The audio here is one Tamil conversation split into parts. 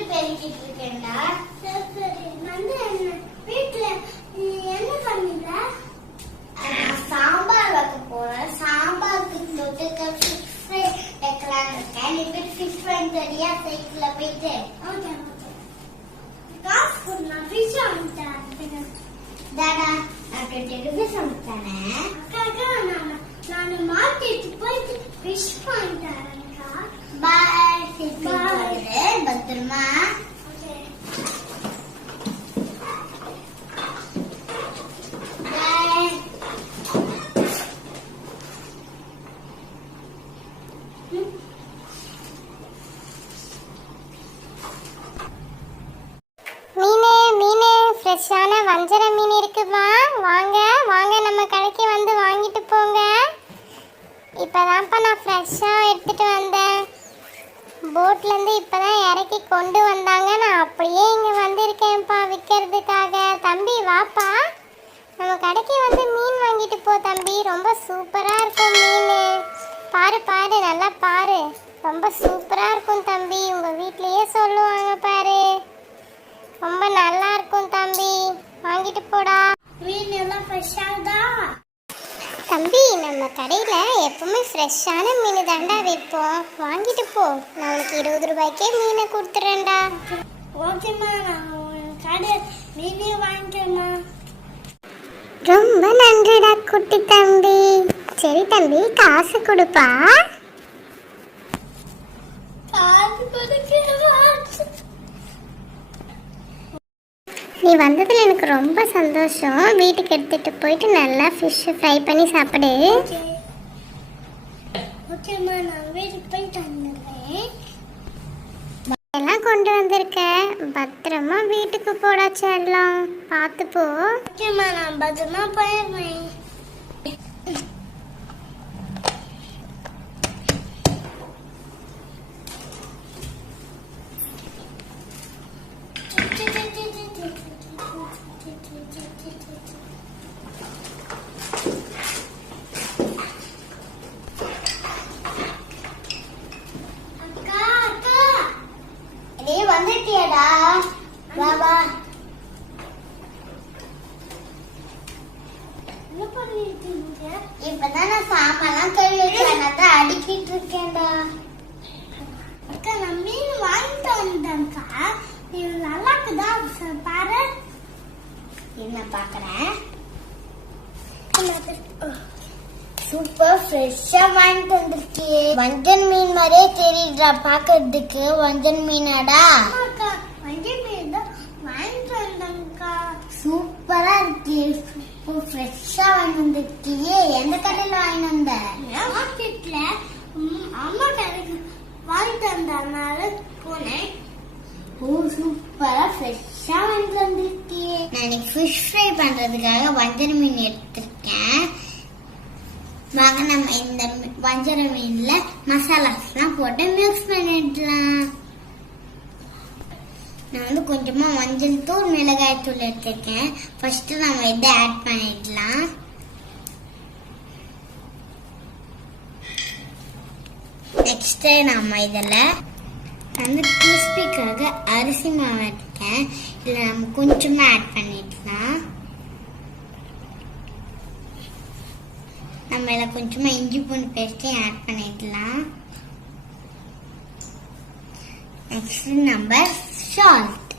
வீடு பெருக்கிட்டு இருக்கேன்டா. சரி வந்து வீட்டுல என்ன பண்ணீங்க? சாம்பார் வைக்க போறேன். சாம்பாருக்கு தொட்டுக்க ஃபிஷ் ஃப்ரை வைக்கலான்னு இருக்கேன். நீ போய் ஃபிஷ் ஃப்ரை தெரியா சைட்ல போயிட்டு. Okay okay. காசு கொடுங்க, ஃபிஷ் வாங்கிட்டேன். தாடா நான் 20 rupees வாங்கிட்டேன். அக்கா நான் மார்க்கெட் போயிட்டு ஃபிஷ் வாங்கிட்டேன். பாய். பத்திரமா. ஃப்ரெஷ்ஷான வஞ்சர மீன் இருக்குமா? வாங்க வாங்க நம்ம கடைக்கு வந்து வாங்கிட்டு போங்க. இப்போதான்ப்பா நான் ஃப்ரெஷ்ஷாக எடுத்துகிட்டு வந்தேன். போட்லேருந்து இப்போ தான் இறக்கி கொண்டு வந்தாங்க. நான் அப்படியே இங்கே வந்திருக்கேன்ப்பா விற்கிறதுக்காக. தம்பி வாப்பா, நம்ம கடைக்கு வந்து மீன் வாங்கிட்டு போ தம்பி. ரொம்ப சூப்பராக இருக்கும் மீன். பாரு பாரு, நல்லா பாரு, ரொம்ப சூப்பராக இருக்கும் தம்பி. உங்கள் வீட்லேயே சொல்லுவாங்க பாரு, ரொம்ப நல்லா இருக்கும் தம்பி. வாங்கிட்டு போடா. மீன் எல்லாம் ஃப்ரெஷ்ஷாதா தம்பி? நம்ம கடையில் எப்பவுமே ஃப்ரெஷ்ஷான மீன் தாண்டா வைப்போம். வாங்கிட்டு போ. நான் உனக்கு 20 ரூபாய்க்கே மீனை கொடுத்துறேன்டா. ஓகேம்மா, நான் கடை மீனே வாங்கிக்கிறேம்மா. ரொம்ப நன்றிடா குட்டி தம்பி. சரி தம்பி, காசு கொடுப்பா. காசு கொடுக்க நீ வந்ததில் எனக்கு ரொம்ப சந்தோஷம். வீட்டுக்கு எடுத்துகிட்டு போயிட்டு நல்லா ஃபிஷ் ஃப்ரை பண்ணி சாப்பிடு. ஓகேம்மா, நான் வீட்டுக்கு போயிட்டு வந்துடுறேன். எல்லாம் கொண்டு வந்திருக்க, பத்திரமா வீட்டுக்கு போடா செல்லம். பார்த்து போ. ஓகேம்மா, நான் பத்திரமா போயிடுறேன். வந்துட்டியாடா? வா வா. என்ன பண்ணிட்டு இருக்கீங்க? இப்பதான் நான் சாமான்லாம் கழுவி வச்சேன், அதான் அடிக்கிட்டு இருக்கேன்டா. அக்கா, நான் மீன் வாங்கிட்டு வந்தேன்க்கா. இது நல்லா இருக்குதா பாரு. என்ன பாக்குறேன்? சூப்பர் ஃப்ரெஷ்ஷா வாங்கிட்டு வந்திருக்கியே. வஞ்சன் மீன் மாதிரியே தெரியுதுடா பாக்குறதுக்கு. வஞ்சன் மீனாடா? வஞ்சன் மீன் தான் வாங்கிட்டு வந்தேன்க்கா. சூப்பரா இருக்கு. சூப்பர் ஃப்ரெஷ்ஷா வாங்கிட்டு வந்திருக்கியே. எந்த கடையில வாங்கிட்டு வந்த? மார்க்கெட்ல அம்மா கடைக்கு வாங்கிட்டு வந்ததுனால போனேன். ஓ, சூப்பரா ஃப்ரெஷ்ஷா வாங்கிட்டு வந்திருக்கியே. நான் இன்னைக்கு ஃபிஷ் ஃப்ரை பண்றதுக்காக வஞ்சர மீன் எடுத்திருக்கேன். வாங்க நம்ம இந்த வஞ்சர மீன்ல மசாலாஸ்லாம் போட்டு மிக்ஸ் பண்ணிடலாம். நான் வந்து கொஞ்சமா மஞ்சள் தூள், மிளகாய் தூள் எடுத்திருக்கேன். ஃபர்ஸ்ட் நம்ம இதை ஆட் பண்ணிடலாம். நெக்ஸ்ட் நம்ம இதில் வந்து கிறிஸ்பிக்காக அரிசி மாவு எடுத்தேன். இதில் நம்ம கொஞ்சமா ஆட் பண்ணிடலாம். நம்ம இதில் கொஞ்சமா இஞ்சி பூண்டு பேஸ்ட்டையும் ஆட் பண்ணிடலாம். நெக்ஸ்ட் நம்ம சால்ட்,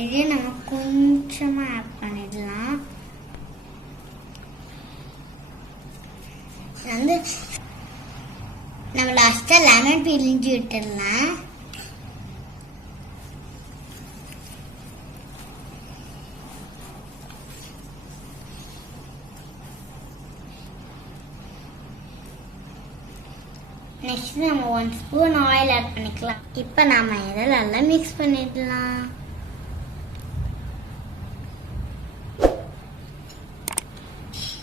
இது நம்ம கொஞ்சமா ஆட் பண்ணிடலாம். வந்து நம்ம லாஸ்டா லெமன் பிழிஞ்சு விட்டுடலாம். நெக்ஸ்ட் நம்ம 1 ஸ்பூன் ஆயில் ஆட் பண்ணிக்கலாம். இப்போ நாம இதை நல்லா மிக்ஸ் பண்ணிடலாம்.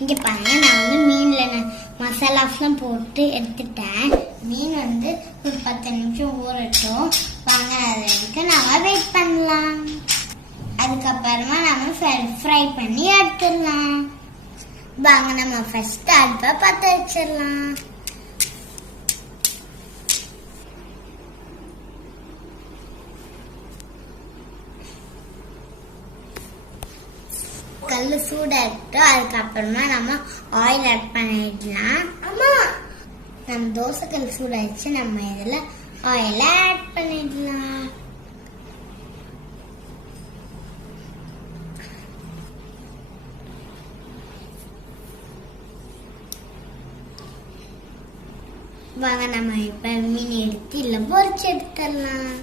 இங்க பாருங்க, நான் வந்து மீன்ல மசாலாஸ்லாம் போட்டு எடுத்துட்டேன். மீன் வந்து ஒரு 10 நிமிஷம் ஊறட்டும். வாங்க, அது வரைக்கும் நாம வெயிட் பண்ணலாம். அதுக்கப்புறமா நம்ம ஃப்ரை பண்ணி எடுத்துடலாம். வாங்க, நம்ம ஃபர்ஸ்ட் அடுப்பை பற்ற வச்சிடலாம். கல் சூடாகட்டும். அதுக்கப்புறமா நம்ம ஆயில் ஆட் பண்ணிடலாம். அம்மா நம்ம தோசைக்கல் சூடாயிடுச்சு. நம்ம இதுல ஆயில் ஆட் பண்ணிடலாம். வாங்க நம்ம இப்ப மீன் எடுத்து இல்ல பொரிச்சு எடுத்துடலாம்.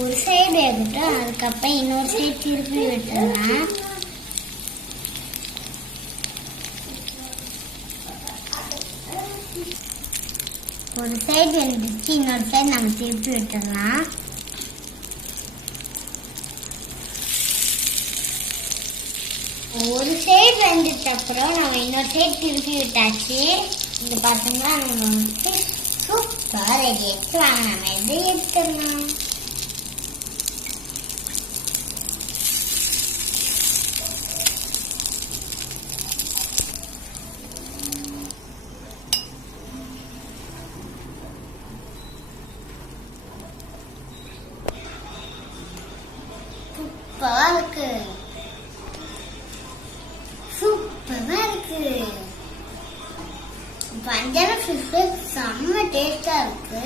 ஒரு சைடு எடுத்துட்டோம். அதுக்கப்புறம் இன்னொரு சைடு திருப்பி விட்டுடலாம். ஒரு சைடு வெந்துச்சு. இன்னொரு சைடு நம்ம திருப்பி விட்டுடலாம். ஒரு சைடு வெந்துட்ட அப்புறம் நம்ம இன்னொரு சைடு திருப்பி விட்டாச்சு. இது பார்த்தோம்னா நம்ம வந்து சூப்பராக ரெடி ஆயிடுச்சு. வாங்க நம்ம இதை எடுத்துடலாம். சூப்பரா இருக்கு. சூப்பரா இருக்கு. வஞ்சரம் ஃபிஷ் செம்ம டேஸ்டா இருக்கு.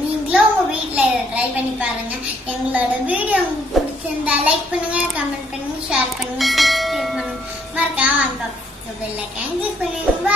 நீங்களும் உங்க வீட்ல ட்ரை பண்ணி பாருங்க. எங்களோட வீடியோ உங்களுக்கு பிடிச்சிருந்தா லைக் பண்ணுங்க, கமெண்ட் பண்ணுங்க, ஷேர் பண்ணுங்க, சப்ஸ்கிரைப் பண்ணுங்க. மறக்காம அந்த பெல் ஐகான் கிளிக் பண்ணுங்க.